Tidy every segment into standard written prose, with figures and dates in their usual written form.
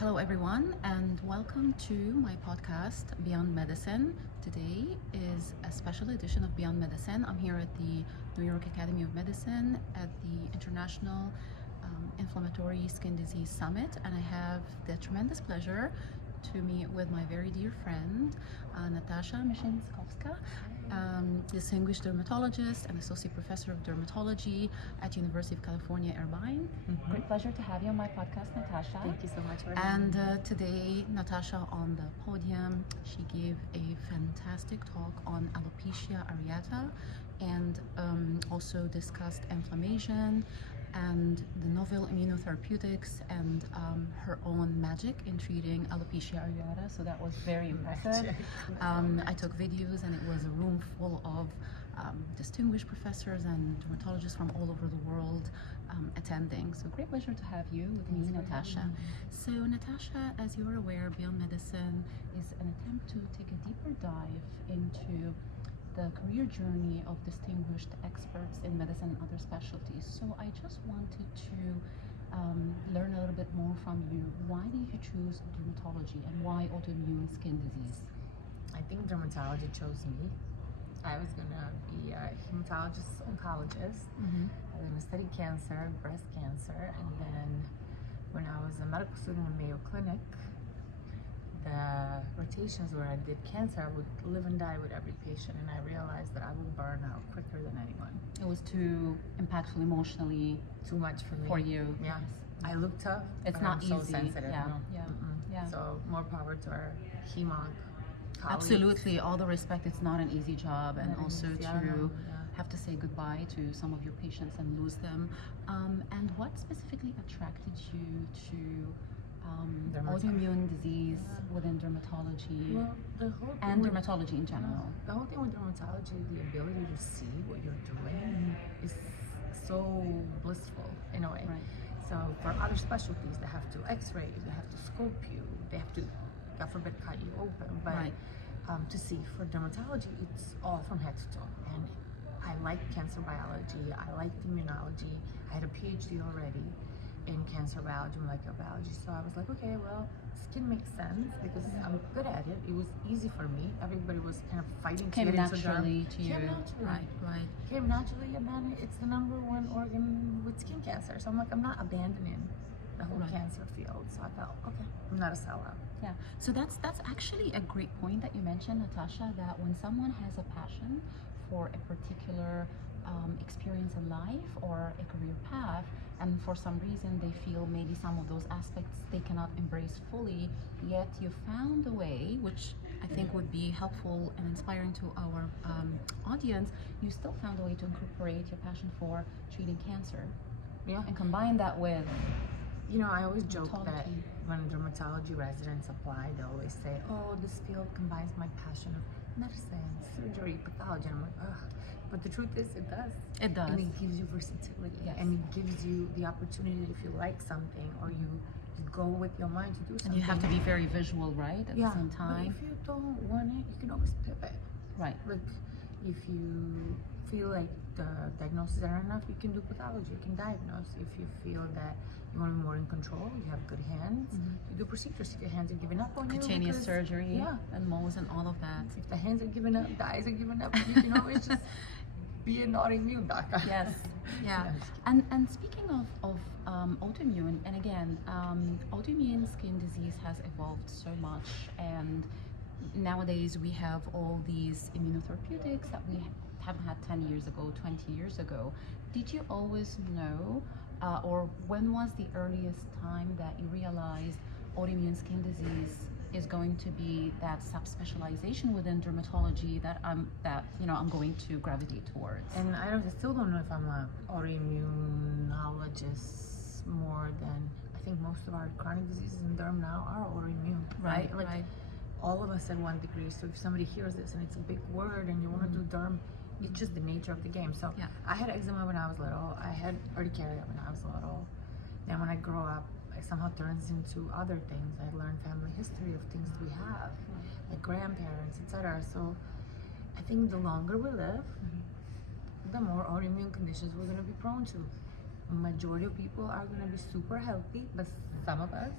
Hello, everyone, and welcome to my podcast, Beyond Medicine. Today is a special edition of Beyond Medicine. I'm here at the New York Academy of Medicine at the International Inflammatory Skin Disease Summit, and I have the tremendous pleasure to meet with my very dear friend, Natasha Mesinkovska, distinguished dermatologist and Associate Professor of Dermatology at University of California, Irvine. Great pleasure to have you on my podcast, Natasha. Thank you so much for having me. And today, Natasha on the podium, she gave a fantastic talk on alopecia areata and also discussed inflammation and the novel immunotherapeutics and her own magic in treating alopecia areata. So that was very impressive. I took videos and it was a room full of distinguished professors and dermatologists from all over the world attending. So great pleasure to have you with me, Natasha. So Natasha, as you are aware, Beyond Medicine is an attempt to take a deeper dive into the career journey of distinguished experts in medicine and other specialties. So I just wanted to learn a little bit more from you. Why did you choose dermatology and why autoimmune skin disease? I think dermatology chose me. I was going to be a hematologist, oncologist. I was going to study cancer, breast cancer, and then when I was a medical student in Mayo Clinic, the rotations where I did cancer, I would live and die with every patient, and I realized that I would burn out quicker than anyone. It was too impactful emotionally. Too much for me. For you. Yeah. Yes. I look tough. It's but not I'm easy. So sensitive. Yeah. No. Yeah. So more power to our hemonc colleagues. Absolutely. All the respect. It's not an easy job, and also to Yeah. have to say goodbye to some of your patients and lose them. And what specifically attracted you to autoimmune disease within dermatology? Well, and dermatology in general? The whole thing with dermatology, the ability to see what you're doing is so blissful in a way. Right. So for other specialties, they have to x-ray you, they have to scope you, they have to, God forbid, cut you open. But Right. To see for dermatology, it's all from head to toe. And I like cancer biology, I like immunology. I had a PhD already in cancer biology, molecular biology. So I was like, okay, well, skin makes sense because I'm good at it. It was easy for me. Everybody was kind of fighting to Came get into naturally derm. to you. Came naturally. Right. Came naturally, and then it's the #1 organ with skin cancer. So I'm like, I'm not abandoning the whole cancer field. So I felt, okay, I'm not a sellout. Yeah. So that's actually a great point that you mentioned, Natasha, that when someone has a passion for a particular experience in life or a career path, and for some reason they feel maybe some of those aspects they cannot embrace fully, yet you found a way, which I think would be helpful and inspiring to our audience. You still found a way to incorporate your passion for treating cancer, and combine that with, you know, I always joke that dermatology. when dermatology residents apply, they always say, oh, this field combines my passion of medicine, surgery, pathology. And I'm like, ugh. But the truth is, it does. It does. And it gives you versatility. Yes. And it gives you the opportunity, if you like something, or you go with your mind to do something. And you have to be very visual, right, at the same time. But if you don't want it, you can always pivot. Right. Like, if you feel like the diagnoses aren't enough, you can do pathology, you can diagnose. If you feel that you want to be more in control, you have good hands, you do procedures. If your hands are giving up on you, Cutaneous surgery and Mohs and all of that. if the hands are giving up, the eyes are giving up, you can always just be an autoimmune doctor. Yes. Yeah. And speaking of autoimmune, and again, autoimmune skin disease has evolved so much, and nowadays we have all these immunotherapeutics that we haven't had 10 years ago, 20 years ago. Did you always know, or when was the earliest time that you realized autoimmune skin disease is going to be that subspecialization within dermatology that I'm going to gravitate towards? And I still don't know if I'm an autoimmunologist more than, I think most of our chronic diseases in derm now are autoimmune. Right. All of us at one degree. So if somebody hears this and it's a big word and you want to do derm, it's just the nature of the game. So I had eczema when I was little. I had urticaria when I was little. Then when I grow up, it somehow turns into other things. I learned family history of things we have, like grandparents, etc. So I think the longer we live, the more autoimmune conditions we're going to be prone to. Majority of people are going to be super healthy, but some of us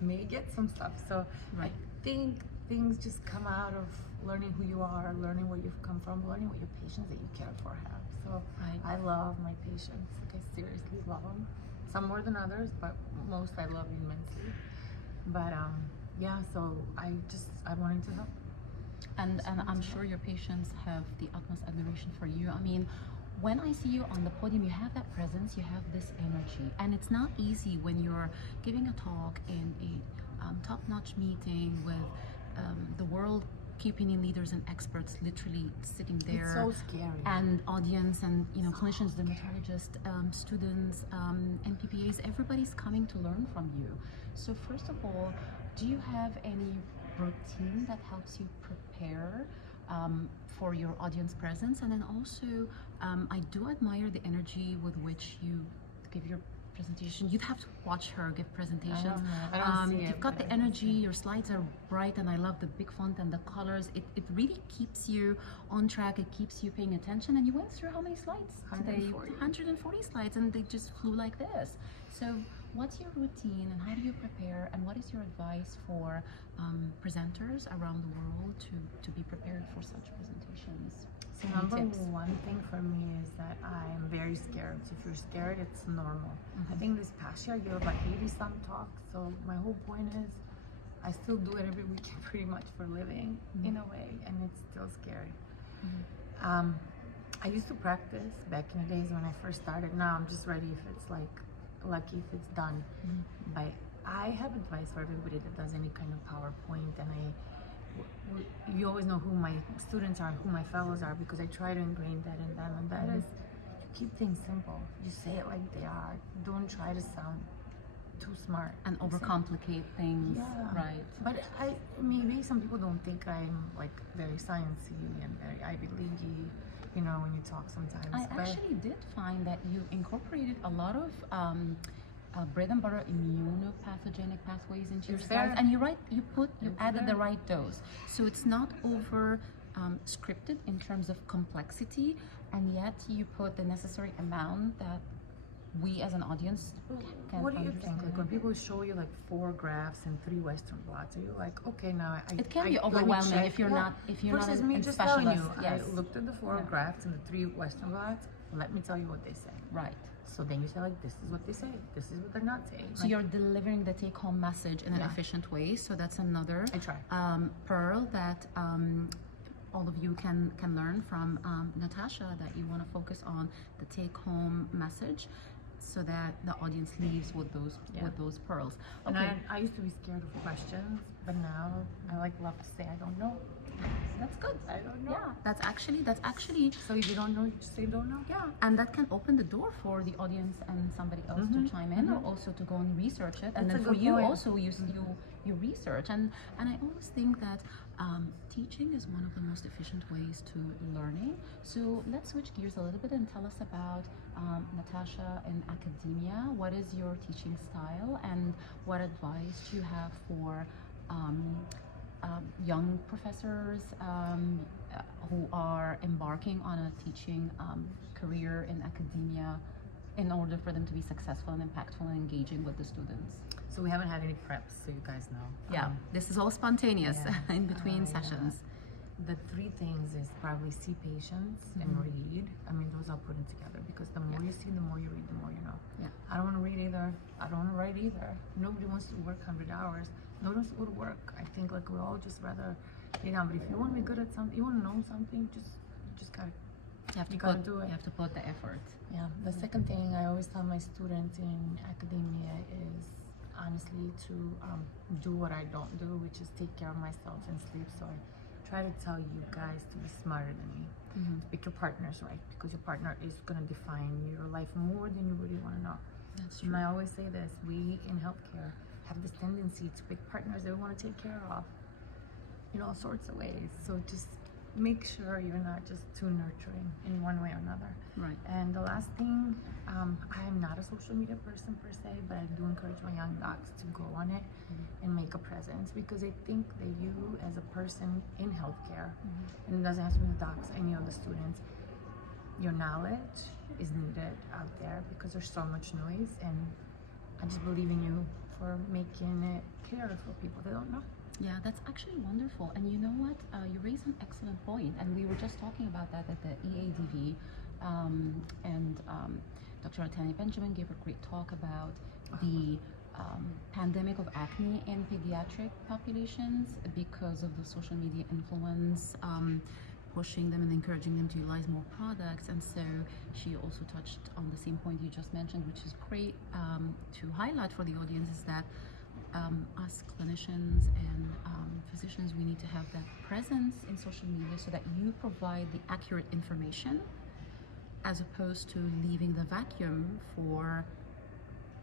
may get some stuff. So Right. I think things just come out of learning who you are, learning where you've come from, learning what your patients that you care for have. So Right. I love my patients. Like, I seriously love them. Some more than others, but most I love immensely. But yeah, so I wanted to help. And I'm sure your patients have the utmost admiration for you. I mean, when I see you on the podium, you have that presence, you have this energy, and it's not easy when you're giving a talk in a top-notch meeting with the world key opinion leaders and experts literally sitting there. It's so scary. And audience and clinicians, dermatologists, students, NPPAs, everybody's coming to learn from you. So first of all, do you have any routine that helps you prepare for your audience presence? And then also, I do admire the energy with which you give your presentation. You'd have to watch her give presentations. I don't see you've it, got but the energy, your slides are bright, and I love the big font and the colors. It really keeps you on track, it keeps you paying attention. And you went through how many slides today? 140 slides, and they just flew like this. So what's your routine and how do you prepare, and what is your advice for presenters around the world to be prepared for such presentations? So number one thing for me is that I'm very scared. So if you're scared, it's normal. I think this past year I gave about 80-some talks. So my whole point is I still do it every weekend pretty much for a living in a way, and it's still scary. I used to practice back in the days when I first started. Now I'm just ready if it's like lucky if it's done. But I have advice for everybody that does any kind of PowerPoint, and you always know who my students are, who my fellows are, because I try to ingrain that in them, and that is, you keep things simple. You say it like they are. Don't try to sound too smart and overcomplicate things. Right. But maybe some people don't think I'm like very sciencey and very Ivy League-y, when you talk sometimes. I actually did find that you incorporated a lot of bread and butter immunopathogenic pathways into your slides, and you added the right dose, so it's not over scripted in terms of complexity, and yet you put the necessary amount that we as an audience can What do you understand. think? Like when people show you like 4 graphs and 3 Western blots, are you like, okay, now it can be overwhelming if you're not versus a me just specialist. telling you, Yes. I looked at the 4 graphs and the 3 Western blots. Let me tell you what they say. Right. So then you say like, this is what they say, this is what they're not saying. So you're delivering the take-home message in an efficient way. So that's another I try. pearl that all of you can learn from Natasha, that you want to focus on the take-home message, so that the audience leaves with those pearls. Okay. And I used to be scared of questions, but now I love to say I don't know. That's good. I don't know. Yeah, that's actually. So if you don't know, you just say don't know. Yeah, and that can open the door for the audience and somebody else to chime in, or also to go and research it. And then for you also, you research. And I always think that teaching is one of the most efficient ways to learning. So let's switch gears a little bit and tell us about Natasha in academia. What is your teaching style, and what advice do you have for young professors who are embarking on a teaching career in academia, in order for them to be successful and impactful and engaging with the students? So we haven't had any preps, so you guys know. Yeah, this is all spontaneous in between sessions. The 3 things is probably see patients and read. I mean, those are putting together, because the more you see, the more you read, the more you know. Yeah. I don't want to read either. I don't want to write either. Nobody wants to work 100 hours. Nobody wants to go to work. I think we all just rather lay down. But if you want to be good at something, you want to know something, you just gotta. You gotta do it. You have to put the effort. Yeah. The second thing I always tell my students in academia is honestly to do what I don't do, which is take care of myself and sleep. So I try to tell you guys to be smarter than me. To pick your partners right, because your partner is going to define your life more than you really want to know. That's true. And I always say this, we in healthcare have this tendency to pick partners that we want to take care of in all sorts of ways. So just make sure you're not just too nurturing in one way or another. Right. And the last thing, I'm not a social media person per se, but I do encourage my young docs to go on it and make a presence, because I think that you as a person in healthcare, and it doesn't have to be the docs, any of the students, your knowledge is needed out there, because there's so much noise, and I just believe in you for making it clearer for people that don't know. Yeah, that's actually wonderful. And you know what? You raised an excellent point. And we were just talking about that at the EADV. And Dr. Atani Benjamin gave a great talk about the pandemic of acne in pediatric populations because of the social media influence, pushing them and encouraging them to utilize more products. And so she also touched on the same point you just mentioned, which is great to highlight for the audience, is that us clinicians and physicians, we need to have that presence in social media so that you provide the accurate information as opposed to leaving the vacuum for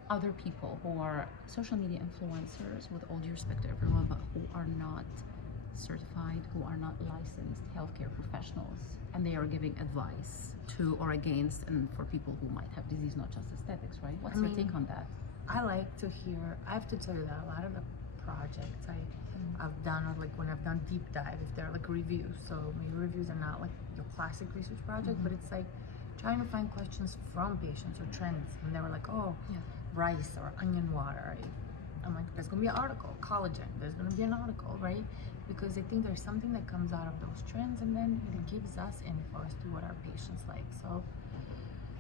other people who are social media influencers, with all due respect to everyone, but who are not certified, who are not licensed healthcare professionals, and they are giving advice to or against, and for people who might have disease, not just aesthetics, right? What's your take on that? I like to hear, I have to tell you that a lot of the projects I've done, or like when I've done deep dive, if they're like reviews, so maybe reviews are not like your classic research project, but it's like trying to find questions from patients or trends, and they were like, oh, rice or onion water. I'm like, there's gonna be an article, collagen, there's gonna be an article, right? Because I think there's something that comes out of those trends, and then it gives us info as to what our patients like. So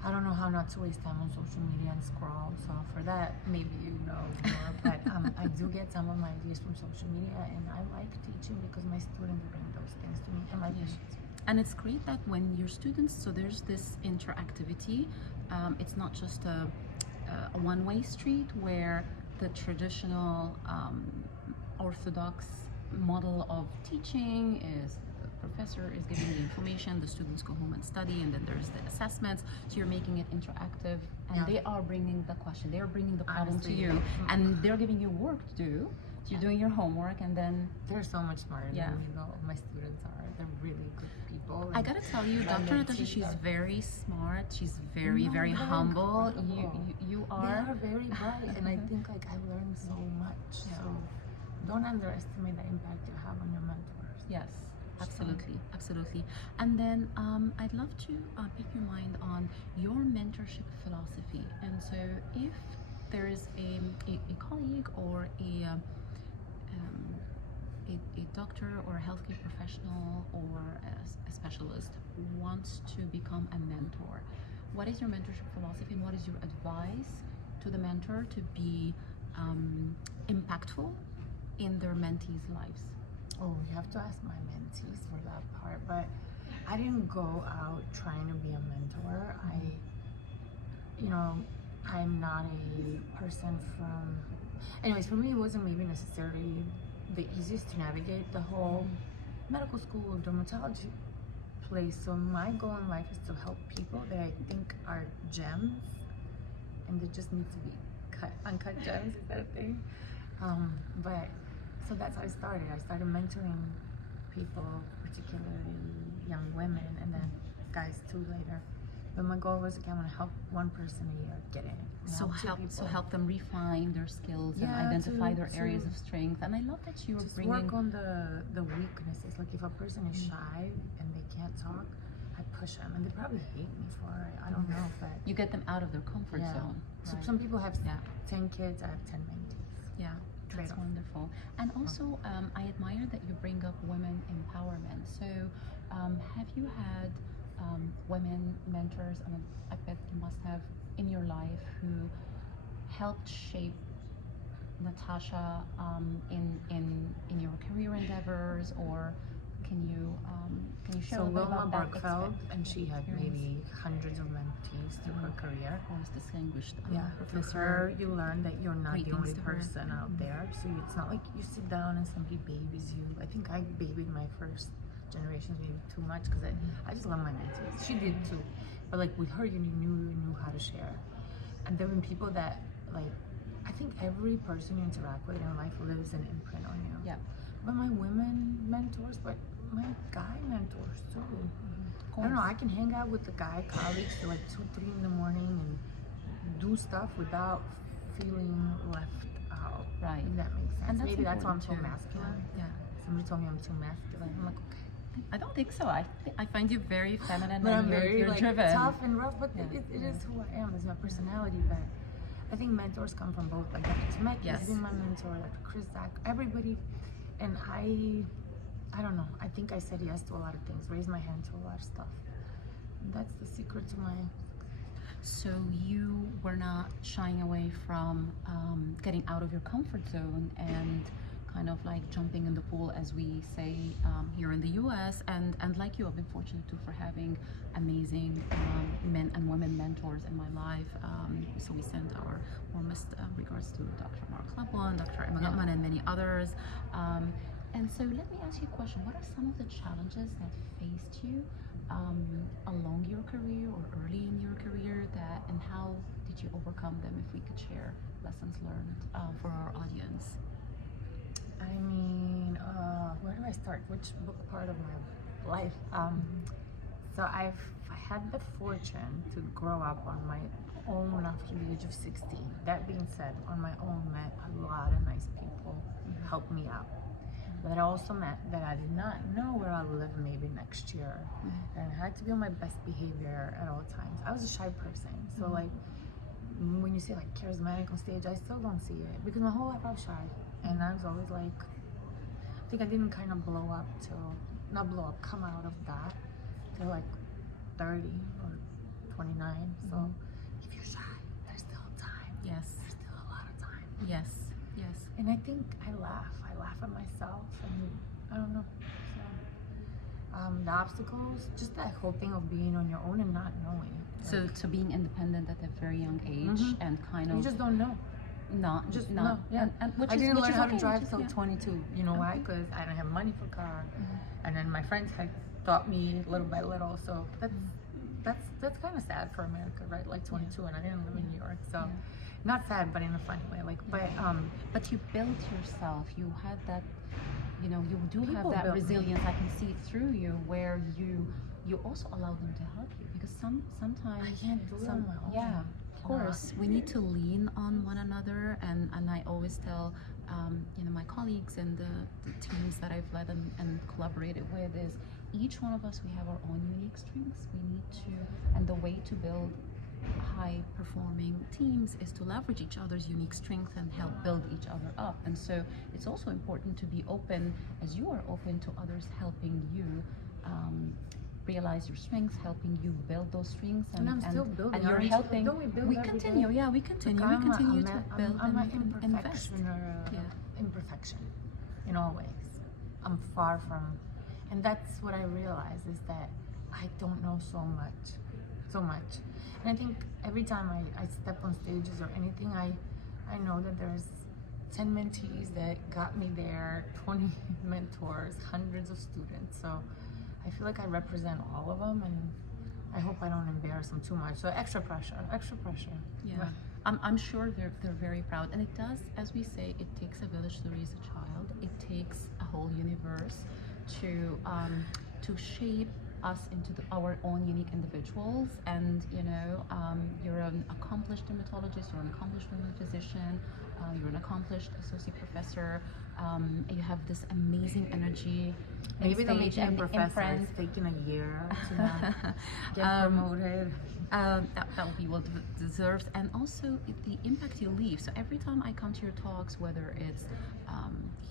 I don't know how not to waste time on social media and scroll. So for that, maybe you know more. But I do get some of my ideas from social media, and I like teaching because my students bring those things to me and my patients. And it's great that when your students, so there's this interactivity. It's not just a one-way street where the traditional orthodox model of teaching is the professor is giving the information, the students go home and study, and then there's the assessments. So you're making it interactive, and they are bringing the question, they're bringing the problem to you, and they're giving you work to do. So you're doing your homework, and then they're so much smarter than you know. My students are. They're really good people. I gotta tell you, Dr. Natasha, she's very smart. She's very, very humble. You are. They are very bright, and I think like I've learned so much. So don't underestimate the impact you have on your mentors. Yes, absolutely, absolutely. And then I'd love to pick your mind on your mentorship philosophy. And so if there is a colleague or a doctor or a healthcare professional or a specialist who wants to become a mentor, what is your mentorship philosophy, and what is your advice to the mentor to be impactful in their mentees' lives? Oh, you have to ask my mentees for that part, but I didn't go out trying to be a mentor. I'm not a person from, anyways, for me it wasn't maybe necessarily the easiest to navigate the whole medical school or dermatology place. So my goal in life is to help people that I think are gems, and they just need to be uncut gems. Is that a thing? But so that's how I started. I started mentoring people, particularly young women, and then guys too later. But my goal was, okay, I want to help one person a year get in. So help them refine their skills and identify their areas of strength. And I love that you are bringing work on the weaknesses. Like if a person is shy and they can't talk, I push them, and they probably hate me for it. I don't know, but you get them out of their comfort zone. So some people have 10 kids. I have 10 mentees. Yeah. That's wonderful. And also, I admire that you bring up women empowerment. So, have you had women mentors? I mean, I bet you must have in your life who helped shape Natasha in your career endeavors, or can you share a little bit about that? Wilma Barkfeld, and she had maybe hundreds of mentees through her career. Most distinguished Through her, you learn that you're not the only person out there. So it's not like you sit down and somebody babies you. I think I babied my first generations maybe too much because I just love my mentees. She did too, but like with her, you knew how to share. And there were people that like, I think every person you interact with in life leaves an imprint on you. Yeah. But my women mentors, but my guy mentors too. I don't know, I can hang out with the guy colleagues till like 2, 3 in the morning and do stuff without feeling left out. Right. If that makes sense. And maybe that's why I'm so too. masculine. Yeah. Somebody told me I'm too masculine. I'm like, okay. I don't think so. I find you very feminine, but and I'm very you're like driven. tough and rough, but it is who I am. It's my personality. But I think mentors come from both. Like Dr. Smek has been my mentor, Dr. Chris Zach, everybody. And I don't know. I think I said yes to a lot of things, raised my hand to a lot of stuff. And that's the secret to my... So you were not shying away from getting out of your comfort zone and kind of like jumping in the pool, as we say here in the US. And like you, I've been fortunate too for having amazing men and women mentors in my life. So we send our warmest regards to Dr. Mark Lebon, Dr. Emma Beckman, and many others. And so let me ask you a question. What are some of the challenges that faced you along your career or early in your career, and how did you overcome them? If we could share lessons learned for our audience. I mean, where do I start? Which part of my life? So I had the fortune to grow up on my own after the age of 16. That being said, on my own, met a lot of nice people who helped me out. But it also meant that I did not know where I'll live maybe next year. And I had to be on my best behavior at all times. I was a shy person. So like, when you say like charismatic on stage, I still don't see it. Because my whole life I was shy. And I was always like, I think I didn't kind of blow up till, not blow up, come out of that till like 30 or 29. So if you're shy, there's still time. Yes. There's still a lot of time. Yes. Yes. And I think I laugh at myself, and I don't know. So, the obstacles, just that whole thing of being on your own and not knowing. So to being independent at a very young age and kind of... You just don't know. Not. No, yeah. And I didn't learn how to drive till 22. You know why? Because I didn't have money for a car, and then my friends had taught me little by little. So that's kind of sad for America, right? Like 22, and I didn't live in New York, so not sad, but in a funny way. Like, but you built yourself. You had that. You know, you do have People that built me. resilience. I can see it through you, where you also allow them to help you, because sometimes I can't do it on my own. Yeah. Of course, we need to lean on one another, and I always tell my colleagues and the teams that I've led and collaborated with is each one of us, we have our own unique strengths. We need to, and the way to build high performing teams is to leverage each other's unique strengths and help build each other up. And so it's also important to be open, as you are open to others helping you realize your strengths, helping you build those strengths, and I'm still building. And you're helping. Don't we build we every continue. day? Yeah, we continue. Like, we continue to build I'm and an invest. Imperfection in all ways. I'm far from, and that's what I realize is that I don't know so much. And I think every time I step on stages or anything, I know that there's 10 mentees that got me there, 20 mentors, hundreds of students. So I feel like I represent all of them, and I hope I don't embarrass them too much. So extra pressure. Yeah, I'm sure they're very proud. And it does, as we say, it takes a village to raise a child. It takes a whole universe to shape us into our own unique individuals. And you're an accomplished dermatologist, you're an accomplished women physician, you're an accomplished associate professor. You have this amazing energy. Maybe they'll make you a professor. It's taking a year to get promoted. That will be well deserved, and also the impact you leave. So every time I come to your talks, whether it's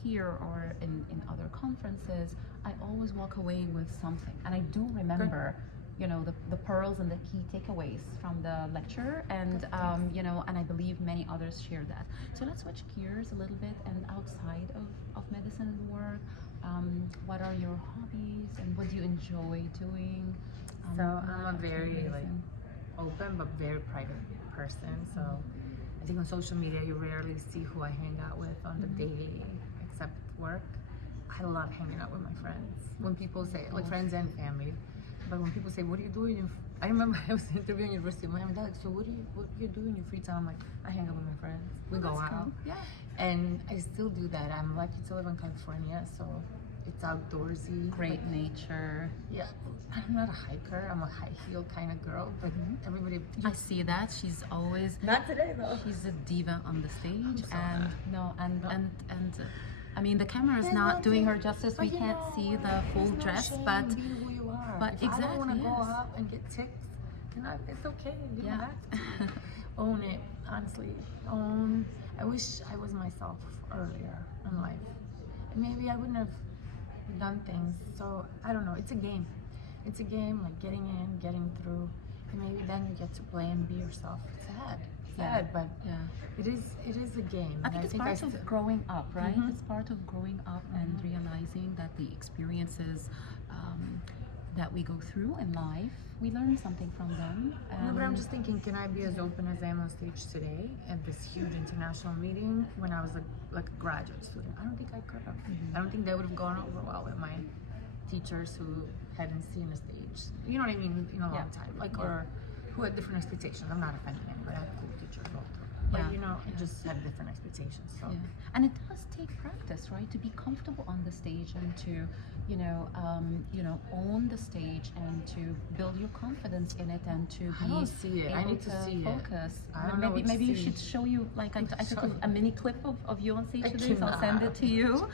here or in other conferences, I always walk away with something, and I do remember the pearls and the key takeaways from the lecture, and and I believe many others share that. So let's switch gears a little bit, and outside of medicine and work, what are your hobbies and what do you enjoy doing? So I'm a very open but very private person. So I think on social media you rarely see who I hang out with on the daily, except work. I love hanging out with my friends. When people say, like friends and family, but when people say, what do you do I remember I was interviewing University of Miami. They're like, so what do you do in your free time? I'm like, I hang out with my friends. We go out. Cool. Yeah. And I still do that. I'm lucky to live in California, so it's outdoorsy. Great nature. Yeah. I'm not a hiker. I'm a high heel kind of girl, but everybody. I see that. She's always. Not today though. She's a diva on the stage, I mean, the camera is not doing her justice. We can't see the full dress, but Be who you are. But if exactly, I don't want to go yes. out and get ticked, It's okay. You Yeah. don't have to. Own it, honestly. I wish I was myself earlier in life. And maybe I wouldn't have done things. So I don't know. It's a game. It's a game, like getting in, getting through, and maybe then you get to play and be yourself. It's sad, but it is a game. I think it's part of growing up, right? It's part of growing up and realizing that the experiences that we go through in life, we learn something from them. No, but I'm just thinking, can I be as open as I am on stage today at this huge international meeting when I was like a graduate student? I don't think I could have. I don't think that would have gone over well with my teachers who hadn't seen a stage, you know what I mean, in a long time, like, or who had different expectations. I'm not offending anybody. I have cool teachers all the time. But, you know, I just had different expectations. So. Yeah. And it does take practice, right? To be comfortable on the stage and to, own the stage and to build your confidence in it and to be I don't see it. I need to see focus. It. I don't know maybe you should show you, like, I took a mini clip of you on stage today, so I'll send it to you.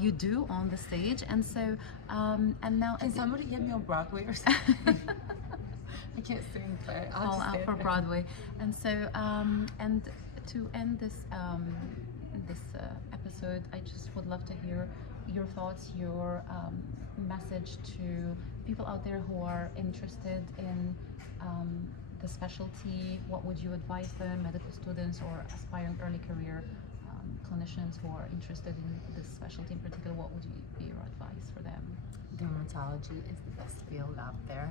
You do on the stage, and so, and now... Can somebody get me on Broadway or something? I can't sing, but I'll all out for Broadway. And so, and to end this episode, I just would love to hear your thoughts, your message to people out there who are interested in the specialty. What would you advise them, medical students or aspiring early career clinicians who are interested in this specialty in particular? What would be your advice for them? Dermatology is the best field out there.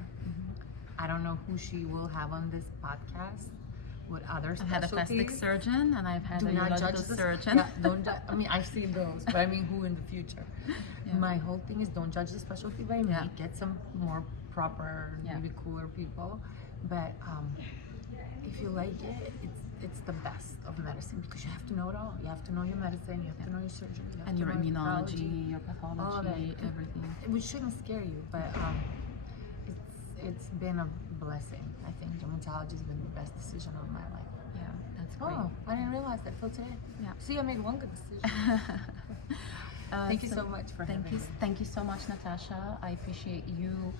I don't know who she will have on this podcast with other specialties. I've had a plastic surgeon and I've had a urological surgeon. Yeah, don't judge. I mean, I've seen those, but I mean, who in the future? Yeah. My whole thing is don't judge the specialty by me. Get some more proper, maybe cooler people. But if you like it, it's the best of medicine because you have to know it all. You have to know your medicine, you have to know your surgery, you have and to your know immunology, your pathology, everything. Which shouldn't scare you, but it's been a blessing. I think dermatology has been the best decision of my life. Yeah, that's great. Oh, I didn't realize that till today. Yeah. See, I made one good decision. Thank you so much for having me. Thank you so much, Natasha. I appreciate you,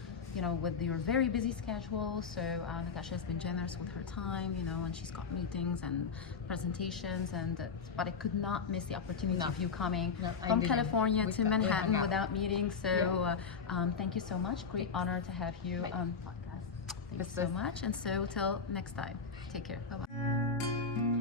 with your very busy schedule. So Natasha has been generous with her time, and she's got meetings and presentations, but I could not miss the opportunity of you coming from California to Manhattan without meeting. So thank you so much. Great honor to have you on the podcast. Thank you so much. And so till next time, take care. Bye-bye.